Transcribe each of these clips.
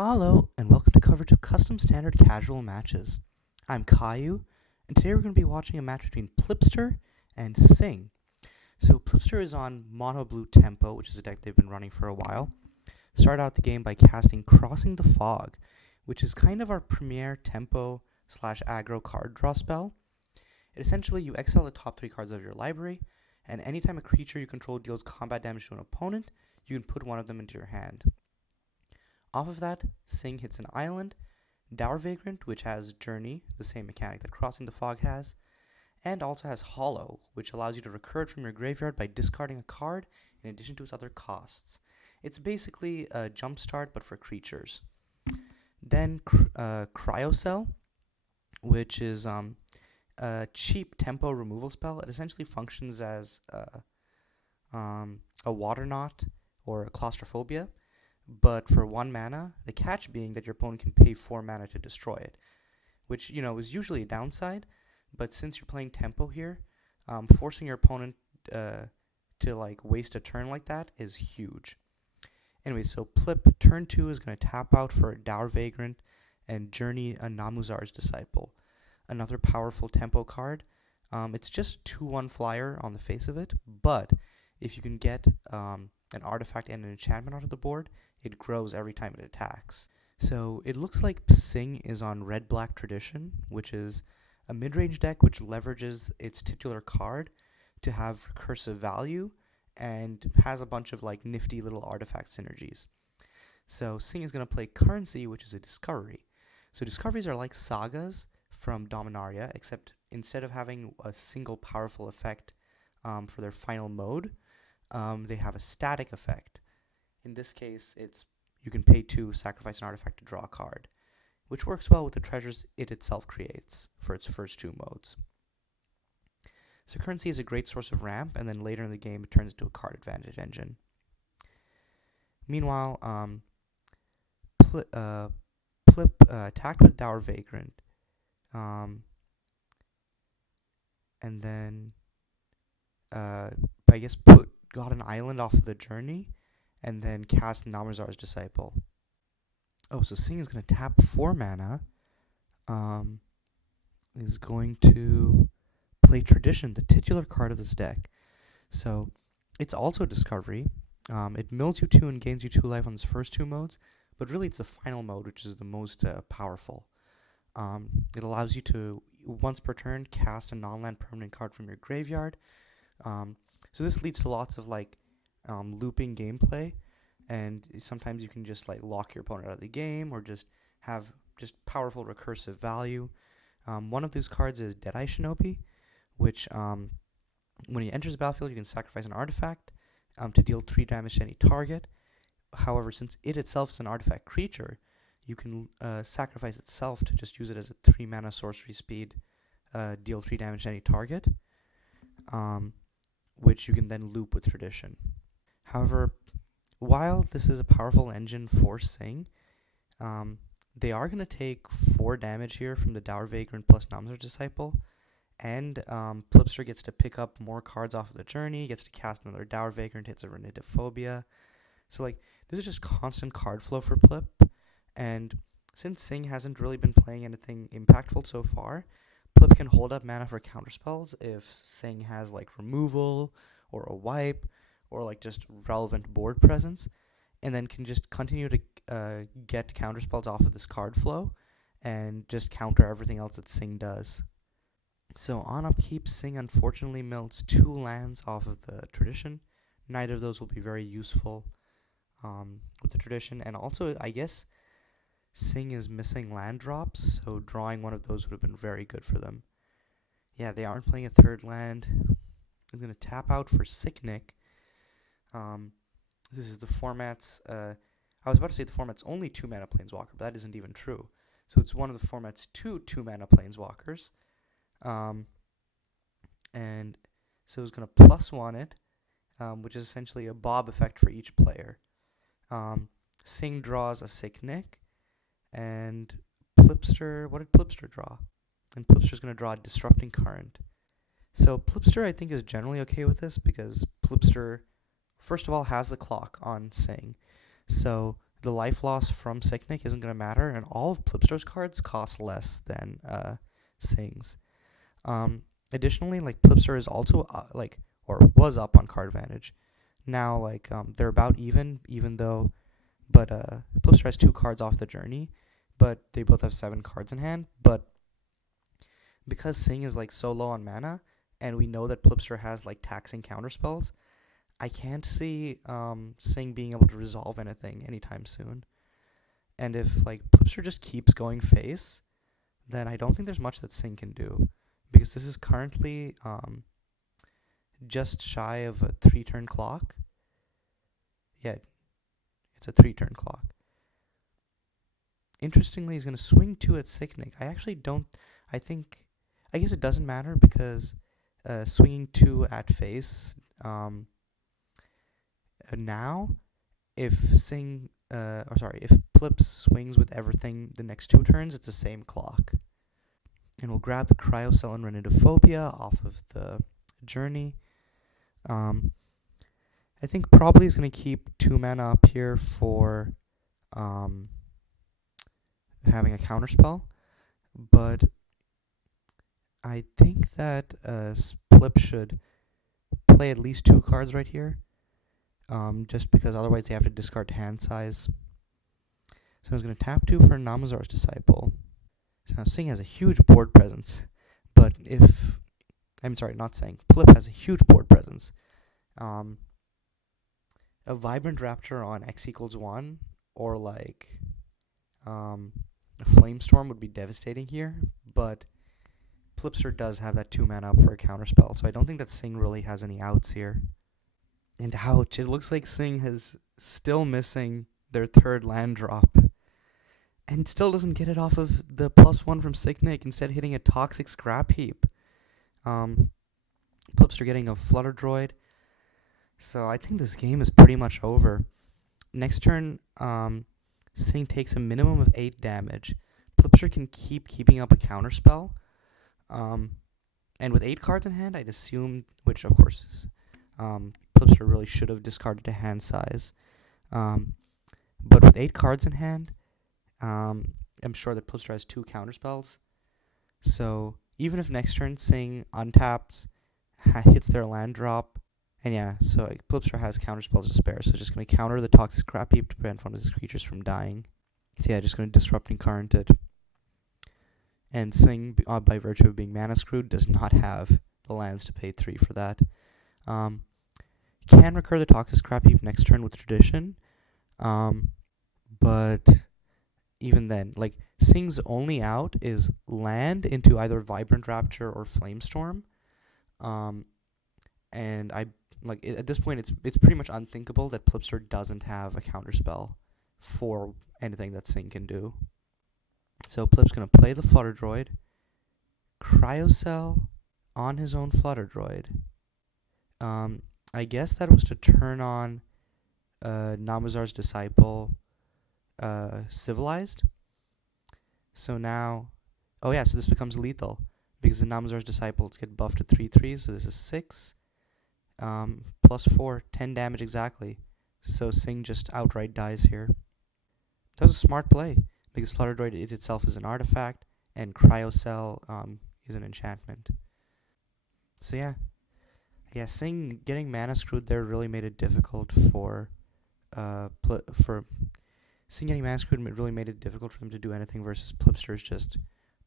Hello, and welcome to coverage of custom standard casual matches. I'm Caillou, and today we're going to be watching a match between Plipster and Sing. So Plipster is on MonoBlue Tempo, which is a deck they've been running for a while. Start out the game by casting Crossing the Fog, which is kind of our premier tempo / aggro card draw spell. Essentially, you exile the top 3 cards of your library, and anytime a creature you control deals combat damage to an opponent, you can put one of them into your hand. Off of that, Sing hits an island, Dour Vagrant, which has Journey, the same mechanic that Crossing the Fog has, and also has Hollow, which allows you to recur it from your graveyard by discarding a card in addition to its other costs. It's basically a jumpstart, but for creatures. Then Cryocell, which is a cheap tempo removal spell. It essentially functions as a Water Knot or a Claustrophobia, but for 1 mana, the catch being that your opponent can pay 4 mana to destroy it, which, is usually a downside, but since you're playing tempo here, forcing your opponent to waste a turn like that is huge. Anyway, so Plip, turn 2 is going to tap out for a Dour Vagrant and Journey a Namuzar's Disciple, another powerful tempo card. It's just a 2/1 flyer on the face of it, but if you can get an artifact and an enchantment onto the board, it grows every time it attacks. So it looks like Sing is on Red-Black Tradition, which is a mid-range deck which leverages its titular card to have recursive value and has a bunch of nifty little artifact synergies. So Sing is going to play Currency, which is a Discovery. So Discoveries are like Sagas from Dominaria, except instead of having a single powerful effect for their final mode, they have a static effect. In this case, you can pay 2, sacrifice an artifact to draw a card, which works well with the treasures it itself creates for its first 2 modes. So Currency is a great source of ramp, and then later in the game it turns into a card advantage engine. Meanwhile, Plip attacked with Dour Vagrant, and then got an island off of the Journey, and then cast Namuzar's Disciple. Oh, so Sing is going to tap 4 mana, is going to play Tradition, the titular card of this deck. So it's also Discovery. It mills you 2 and gains you 2 life on its first 2 modes, but really it's the final mode, which is the most powerful. It allows you to, once per turn, cast a non-land permanent card from your graveyard. So this leads to lots of looping gameplay, and sometimes you can just lock your opponent out of the game, or just have powerful recursive value. One of these cards is Deadeye Shinobi, which when he enters the battlefield, you can sacrifice an artifact to deal 3 damage to any target. However, since it itself is an artifact creature, you can sacrifice itself to just use it as a 3 mana sorcery speed, deal 3 damage to any target, which you can then loop with Tradition. However, while this is a powerful engine for Sing, they are going to take 4 damage here from the Dour Vagrant plus Namuzar's Disciple, and Plipster gets to pick up more cards off of the Journey, gets to cast another Dour Vagrant, hits a Netropolis. So this is just constant card flow for Plip, and since Sing hasn't really been playing anything impactful so far, Plip can hold up mana for counterspells if Sing has removal or a wipe or just relevant board presence, and then can just continue to get counterspells off of this card flow and just counter everything else that Sing does. So on upkeep, Sing unfortunately melts 2 lands off of the Tradition. Neither of those will be very useful with the Tradition, and also I guess Sing is missing land drops, so drawing one of those would have been very good for them. Yeah, they aren't playing a 3rd land. He's going to tap out for Sicknick. This is the format's, I was about to say the format's only 2 mana Planeswalker, but that isn't even true. So it's one of the format's 2 mana Planeswalkers. And so it's going to +1 it, which is essentially a Bob effect for each player. Sing draws a Sicknick, and Plipster, what did Plipster draw? And Plipster's going to draw a Disrupting Current. So Plipster, I think, is generally okay with this because Plipster, first of all, has the clock on Sing. So the life loss from Sicknick isn't going to matter, and all of Plipster's cards cost less than Sing's. Additionally, like Plipster is also or was up on card advantage. Now they're about even though, but Plipster has 2 cards off the journey, but they both have 7 cards in hand. But because Sing is like so low on mana, and we know that Plipster has like taxing counterspells, I can't see Sing being able to resolve anything anytime soon. And if like Plipster just keeps going face, then I don't think there's much that Sing can do, because this is currently just shy of a 3-turn clock. Yeah, it's a 3-turn clock. Interestingly, he's going to swing 2 at Sicknick. I guess it doesn't matter, because swinging 2 at face, now, if Plip swings with everything the next 2 turns, it's the same clock. And we'll grab the Cryocell and run into Phobia off of the journey. I think probably he's going to keep 2 mana up here for having a counterspell, but I think that Plip should play at least 2 cards right here, just because otherwise they have to discard hand size. So he's going to tap 2 for Namazar's Disciple. So now Sing has a huge board presence, but Plip has a huge board presence. A Vibrant Raptor on X=1 or a Flamestorm would be devastating here, but Plipster does have that 2 mana up for a counterspell, so I don't think that Sing really has any outs here. And ouch, it looks like Sing is still missing their 3rd land drop, and still doesn't get it off of the +1 from Sicknick, instead hitting a Toxic Scrap Heap. Plipster getting a Flutter Droid. So I think this game is pretty much over. Next turn, Sing takes a minimum of 8 damage. Plipster can keeping up a counterspell. And with 8 cards in hand, I'd assume, which of course Plipster really should have discarded to hand size. But with 8 cards in hand, I'm sure that Plipster has 2 counterspells. So even if next turn Sing untaps, hits their land drop, and yeah, so Plipster has counterspells to spare, so just going to counter the Toxic Scrap Heap to prevent one of his creatures from dying. So yeah, just going to Disrupt and Current it. And Sing, by virtue of being mana screwed, does not have the lands to pay 3 for that. Can recur the Toxic Scrap Heap next turn with Tradition, but even then, Sing's only out is land into either Vibrant Rapture or Flamestorm. And at this point, it's pretty much unthinkable that Plipster doesn't have a counterspell for anything that Sing can do. So Plip's going to play the Flutter Droid, Cryocell on his own Flutter Droid. I guess that was to turn on Namazar's Disciple Civilized. So now, so this becomes lethal, because the Namazar's Disciples get buffed to 3/3, so this is 6. +4, 10 damage exactly. So Sing just outright dies here. That was a smart play, because Flutter Droid itself is an artifact, and Cryocell is an enchantment. So yeah, Sing getting mana screwed there really made it difficult for Sing getting mana screwed really made it difficult for them to do anything versus Plipster's just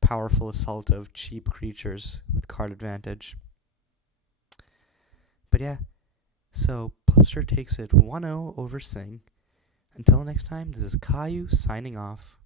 powerful assault of cheap creatures with card advantage. But yeah, so Plipster takes it 1-0 over Sing. Until next time, this is Caillou signing off.